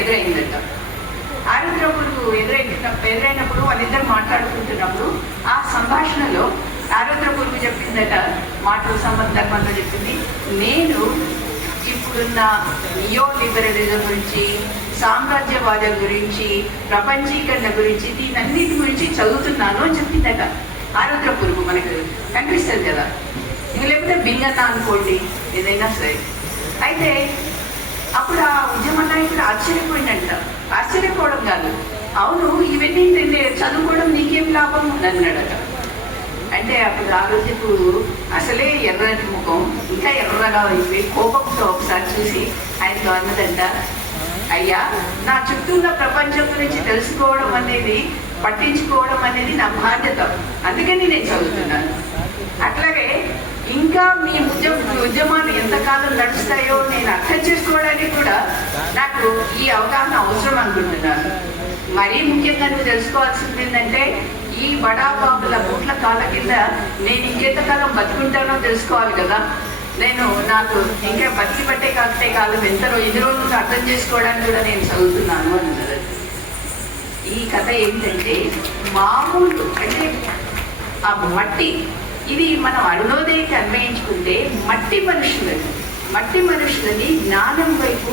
ఎదురైందట. ఆరుద్ర పురుగు ఎదురైనప్పుడు వాళ్ళిద్దరు మాట్లాడుకుంటున్నప్పుడు ఆ సంభాషణలో ఆరుద్ర పురుగు చెప్పిందట, మాటల సందర్భంలో చెప్పింది, నేను ఇప్పుడున్న నియో లిబరలిజం గురించి, సామ్రాజ్యవాదం గురించి, ప్రపంచీకరణ గురించి, దీనన్నిటి గురించి చదువుతున్నాను అని చెప్పిందట. ఆరుద్ర పురుగు మనకు కనిపిస్తుంది కదా, లేకపోతే బింగన్న అనుకోండి, ఏదైనా సరే. అయితే అప్పుడు ఆ ఉద్యమ నాయకుడు ఆశ్చర్యపోయిందంట. ఆశ్చర్యపోవడం కాదు, అవును ఇవన్నీ చదువుకోవడం నీకేం లాభం అని అన్నాడట. అంటే అప్పుడు ఆ రోజుకు అసలే ఎర్రటి ముఖం ఇంకా ఎర్రగా అయిపోయి కోపంతో ఒకసారి చూసి ఆయనతో అన్నదంట, అయ్యా నా చుట్టూ ఉన్న ప్రపంచం గురించి తెలుసుకోవడం అనేది, పట్టించుకోవడం అనేది నా బాధ్యత, అందుకని నేను చదువుతున్నాను. అట్లాగే ఇంకా మీ ఉద్యమాలు ఎంతకాలం నడుస్తాయో నేను అర్థం చేసుకోవడానికి కూడా నాకు ఈ అవగాహన అవసరం అనుకుంటున్నాను. మరీ ముఖ్యంగా నువ్వు తెలుసుకోవాల్సింది ఏంటంటే, ఈ బడాబాబుల బుట్ల కాళ్ళ కింద నేను ఇంకెంతకాలం బతుకుంటానో తెలుసుకోవాలి కదా. నాకు ఇంకా బతికి పట్టే కాకపోతే కాలం ఎన్ని రోజులు అర్థం చేసుకోవడానికి కూడా నేను చదువుతున్నాను అన్నది. ఈ కథ ఏంటంటే, మామూలు అంటే ఆ మట్టి, ఇది మనం అరుణోదయకి అన్వయించుకుంటే మట్టి మనుషులని జ్ఞానం వైపు